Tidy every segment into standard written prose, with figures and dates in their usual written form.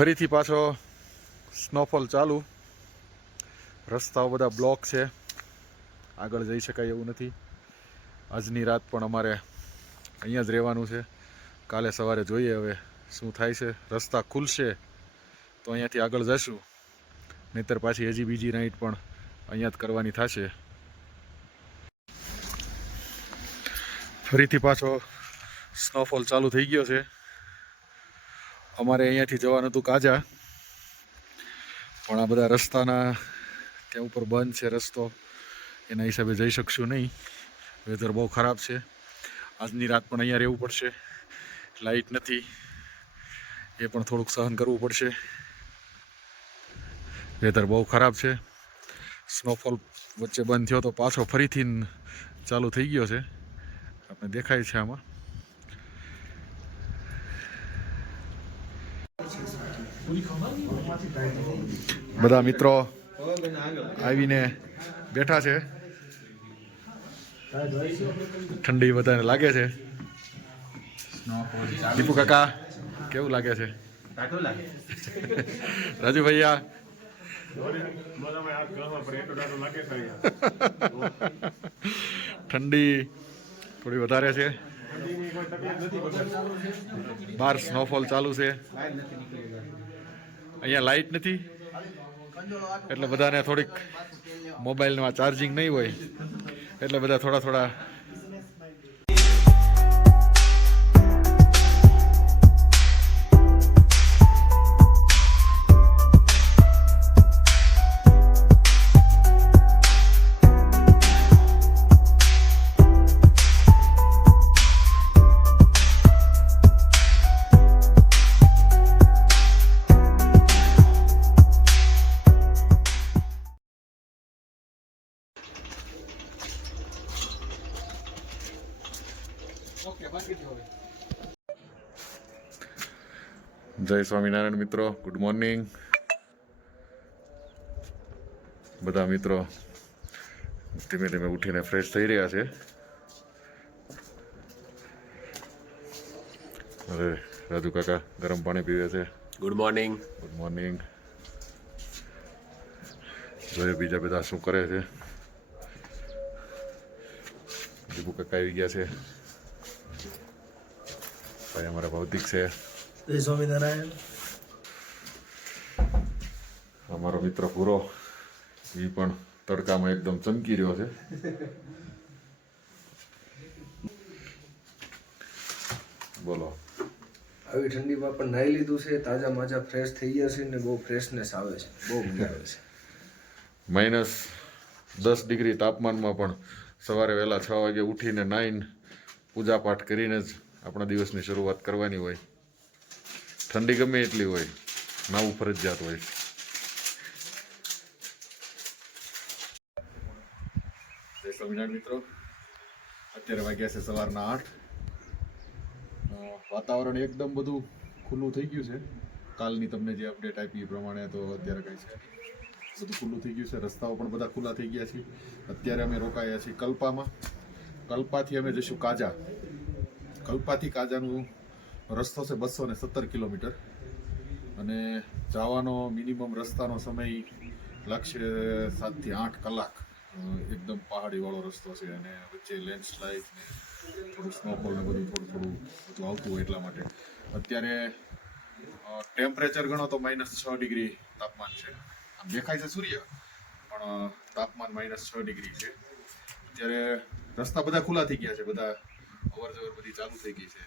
ફરીથી પાછો સ્નોફોલ ચાલુ. રસ્તાઓ બધા બ્લોક છે, આગળ જઈ શકાય એવું નથી. આજની રાત પણ અમારે અહીંયા જ રહેવાનું છે. કાલે સવારે જોઈએ હવે શું થાય છે. રસ્તા ખુલશે તો અહીંયાથી આગળ જઈશું, નહીંતર પાછી હજી બીજી નાઈટ પણ અહીંયા જ કરવાની થશે. ફરીથી પાછો સ્નોફોલ ચાલુ થઈ ગયો છે. અમારે અહીંયાથી જવાનું હતું કાજા, પણ આ બધા રસ્તાના ત્યાં ઉપર બંધ છે રસ્તો, એના હિસાબે જઈ શકશું નહીં. વેધર બહુ ખરાબ છે. આજની રાત પણ અહીંયા રહેવું પડશે. લાઇટ નથી, એ પણ થોડુંક સહન કરવું પડશે. વેધર બહુ ખરાબ છે. સ્નોફોલ વચ્ચે બંધ થયો તો પાછો ફરીથી ચાલુ થઈ ગયો છે. આપણે દેખાય છે આમાં. બધા મિત્રો આવીને બેઠા છે. ઠંડી બધાને લાગે છે. દીપુ કાકા કેવું લાગે છે? રાજુ ભૈયા ઠંડી થોડી વધારે છે. બહાર સ્નોફોલ ચાલુ છે. અહીંયા લાઇટ નથી એટલે બધાને થોડીક મોબાઈલમાં ચાર્જિંગ નહીં હોય એટલે બધા થોડા જય સ્વામિનારાયણ મિત્રો, ગુડ મોર્નિંગ. બધા મિત્રો ધીમે ધીમે ઉઠીને ફ્રેશ થઈ રહ્યા છે. અરે રાજુ કાકા ગરમ પાણી પીવે છે. Good morning. Good morning. જોઈએ બીજા બધા શું કરે છે. દીપુ કાકા આવી ગયા છે. ભાઈ અમારા ભૌતિક છે. જય સ્વામિનારાયણ. અમારો મિત્ર પૂરો, એ પણ તડકામાં એકદમ ચમકી રહ્યો છે. બોલો. આવી ઠંડીમાં પણ નાહી લીધું છે, તાજા માજા ફ્રેશ થઈ ગયા છે ને બહુ ફ્રેશનેસ આવે છે, બહુ મજા આવે છે. -10 ડિગ્રી તાપમાનમાં પણ સવારે વહેલા 6 વાગે ઉઠીને નાહીને પૂજાપાઠ કરીને જ આપણા દિવસની શરૂઆત કરવાની હોય. ઠંડી ગમે એટલી હોય, નાવું ફરજિયાત હોય. જય સ્વામિનારાયણ મિત્રો, અત્યારે વાગ્યા છે સવારના 8. વાતાવરણ એકદમ બધું ખુલ્લું થઈ ગયું છે. કાલની તમને જે અપડેટ આપી એ પ્રમાણે તો અત્યારે કંઈ છે બધું ખુલ્લું થઈ ગયું છે. રસ્તાઓ પણ બધા ખુલ્લા થઈ ગયા છે. અત્યારે અમે રોકાયા છીએ કલ્પામાં. કલ્પાથી અમે જઈશું કાજા. કલ્પાથી કાજાનું રસ્તો છે 217 કિલોમીટર, અને જવાનો મિનિમમ રસ્તાનો સમય લાગશે 7 થી 8 કલાક. એકદમ પહાડીવાળો રસ્તો છે અને વચ્ચે લેન્ડસ્લાઇડ ને થોડું સ્નોફોલ ને બધું આવતું હોય એટલા માટે. અત્યારે ટેમ્પરેચર ગણો તો -6 ડિગ્રી તાપમાન છે. આમ દેખાય છે સૂર્ય, પણ તાપમાન -6 ડિગ્રી છે. અત્યારે રસ્તા બધા ખુલ્લા થઈ ગયા છે, બધા અવર જવર બધી ચાલુ થઈ ગઈ છે.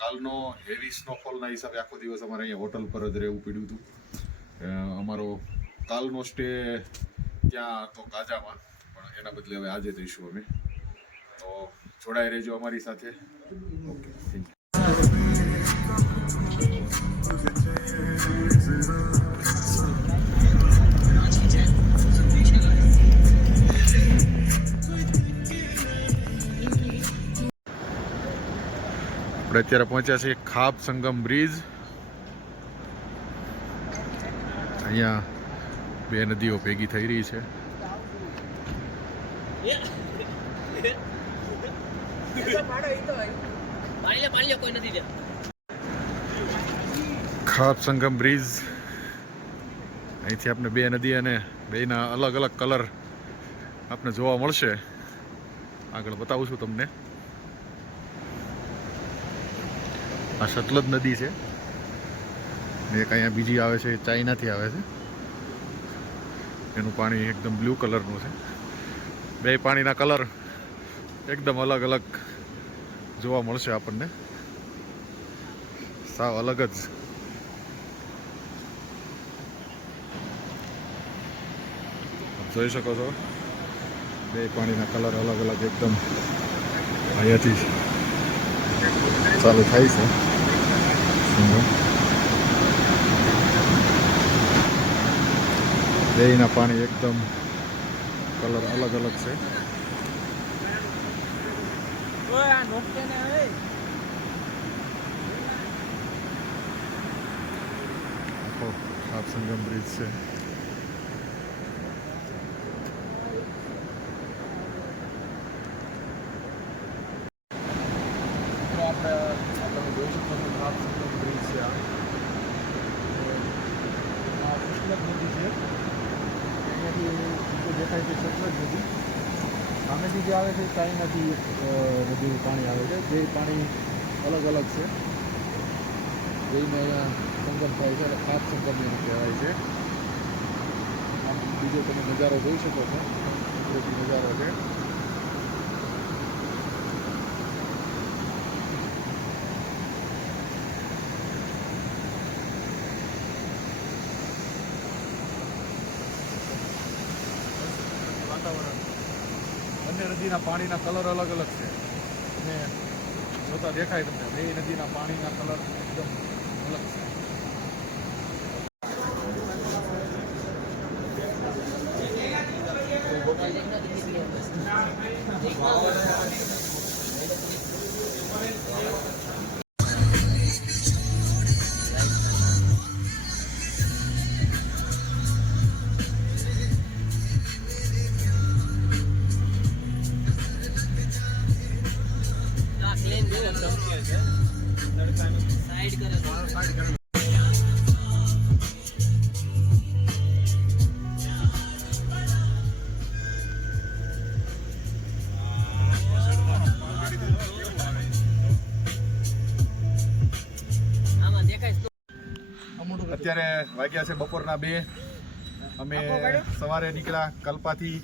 કાલનો હેવી સ્નોફોલના હિસાબે આખો દિવસ અમારે અહીંયા હોટલ પર જ રહેવું પડ્યું હતું. અમારો કાલનો સ્ટે ત્યાં તો કાજામાં, પણ એના બદલે હવે આજે જઈશું અમે. તો જોડાઈ રહેજો અમારી સાથે. Okay, thank you. આપણે અત્યારે પહોંચ્યા છીએ ખાપ સંગમ બ્રિજ. અહીંયા બે નદીઓ ભેગી થઈ રહી છે. ખાપ સંગમ બ્રિજ, અહીંથી આપણે બે નદી અને બેના અલગ અલગ કલર આપને જોવા મળશે. આગળ બતાવું છું તમને. આ સતલજ નદી છે, એક અહીંયા બીજી આવે છે, ચાઇનાથી આવે છે. એનું પાણી એકદમ બ્લુ કલરનું છે. બે પાણીના કલર એકદમ અલગ અલગ જોવા મળશે આપણને, સાવ અલગ જ. જોઈ શકો છો બે પાણીના કલર અલગ અલગ એકદમ અહીંયાથી ચાલુ થાય છે. બેયના પાણી એકદમ કલર અલગ અલગ છે. આખો ખાપ સંગમ બ્રિજ છે. આપણે તમે જોઈ શકો છો ખાપ સંગમ બ્રિજ છે. આ સતલજ નદી છે. અહીંયાથી દેખાય છે સતલજ નદી. સામેથી જે આવે છે ચાઇનાથી નદીનું પાણી આવે છે. બે પાણી અલગ અલગ છે. બેને અહીંયા સંગમ થાય છે એટલે ખાપ સંગમ એને કહેવાય છે. આમ બીજો તમે નજારો જોઈ શકો છો, કુદરતી નજારો છે. વાતાવરણ બંને નદીના પાણીના કલર અલગ અલગ છે અને જોતા દેખાય તમને બે નદીના પાણીના કલર એકદમ અલગ છે. અત્યારે વાગ્યા છે બપોરના 2. અમે સવારે નીકળ્યા કલ્પાથી,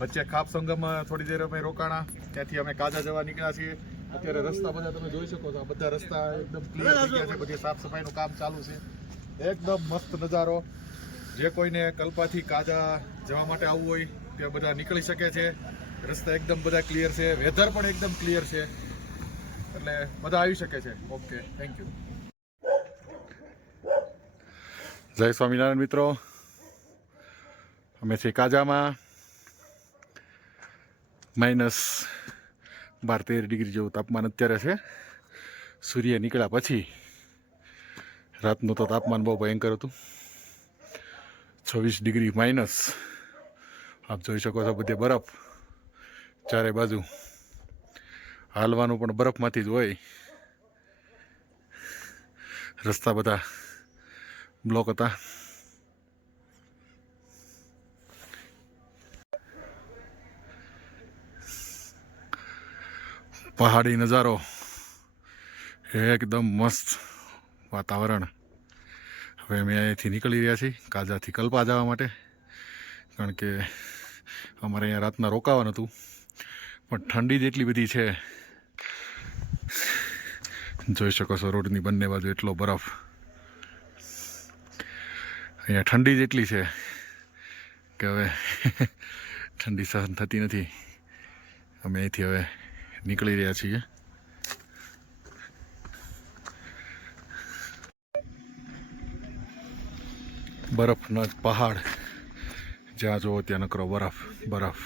વચ્ચે ખાપ સંગમ થોડી દેર અમે રોકાણા, ત્યાંથી અમે કાજા જવા નીકળ્યા છીએ. અત્યારે રસ્તા બધા તમે જોઈ શકો છો, બધા રસ્તા એકદમ ક્લિયર થઈ ગયા છે. બધી સાફ સફાઈનું કામ ચાલુ છે. એકદમ મસ્ત નજારો. જે કોઈને કલ્પાથી કાજા જવા માટે આવવું હોય તે બધા નીકળી શકે છે. રસ્તા એકદમ બધા ક્લિયર છે, વેધર પણ એકદમ ક્લિયર છે, એટલે બધા આવી શકે છે. Okay, thank you. જય સ્વામિનારાયણ મિત્રો. અમે છીએ કાજામાં. -12-13 ડિગ્રી જેવું તાપમાન અત્યારે છે. સૂર્ય નીકળ્યા પછી રાતનું તો તાપમાન બહુ ભયંકર હતું, 26 ડિગ્રી માઇનસ. આપ જોઈ શકો છો બધે બરફ ચારે બાજુ. હાલવાનું પણ બરફમાંથી જ હોય. રસ્તા બધા બ્લોક હતા. પહાડી નજારો, એકદમ મસ્ત વાતાવરણ. હવે અમે અહીંયાથી નીકળી રહ્યા છીએ કાજાથી કલ્પા જવા માટે, કારણ કે અમારે અહીંયા રાતના રોકાવાનું હતું, પણ ઠંડી જ એટલી બધી છે. જોઈ શકો છો રોડની બંને બાજુ એટલો બરફ. અહીંયા ઠંડી જ એટલી છે કે હવે ઠંડી સહન થતી નથી. અમે અહીંથી હવે નીકળી રહ્યા છીએ. બરફના પહાડ, જ્યાં જુઓ ત્યાં નકરો બરફ બરફ,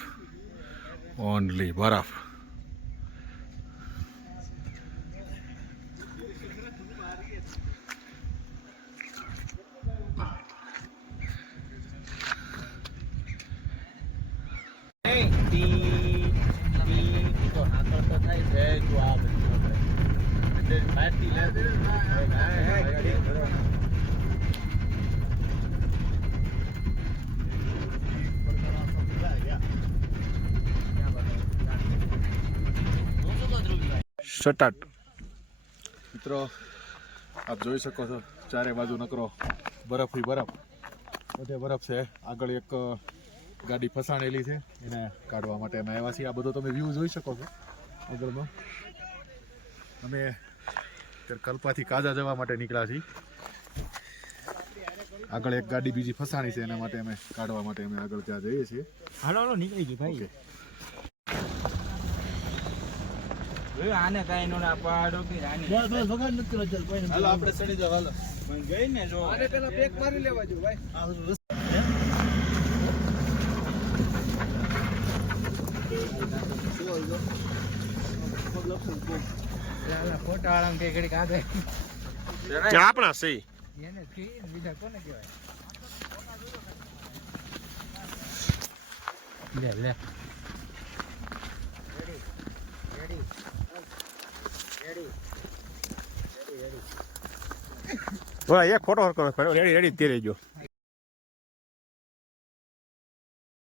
ઓનલી બરફ. સ્ટાર્ટ. મિત્રો આપ જોઈ શકો છો ચારે બાજુ નકરો બરફથી બરફ, બધે બરફ છે. આગળ એક ગાડી ફસાણેલી છે, એને કાઢવા માટે અમે આવ્યા છીએ. આ બધો તમે વ્યૂ જોઈ શકો છો આગળનો. અમે અત્યારે કલ્પાથી કાજા જવા માટે નીકળ્યા છીએ. આગળ એક ગાડી બીજી ફસાણી છે, એના માટે અમે કાઢવા માટે અમે આગળ ત્યાં જઈએ છીએ. હાલો નીકળી ગઈ ભાઈ. આને કઈ નો ના પાડો કે આને બસ વગર નથી કરો. ચાલ કોઈ હાલો આપણે ચડી જાવ. હાલો પણ ગઈ ને જો આને પેલા પેક મારી લેવા જો ભાઈ. ફોટા વાળા કે ઘડી કાઢે આપણા સહી એને કે બીજા કોને કહેવાય. લે એક ફોટો કરો. રેડી રેડી તે રહેજો.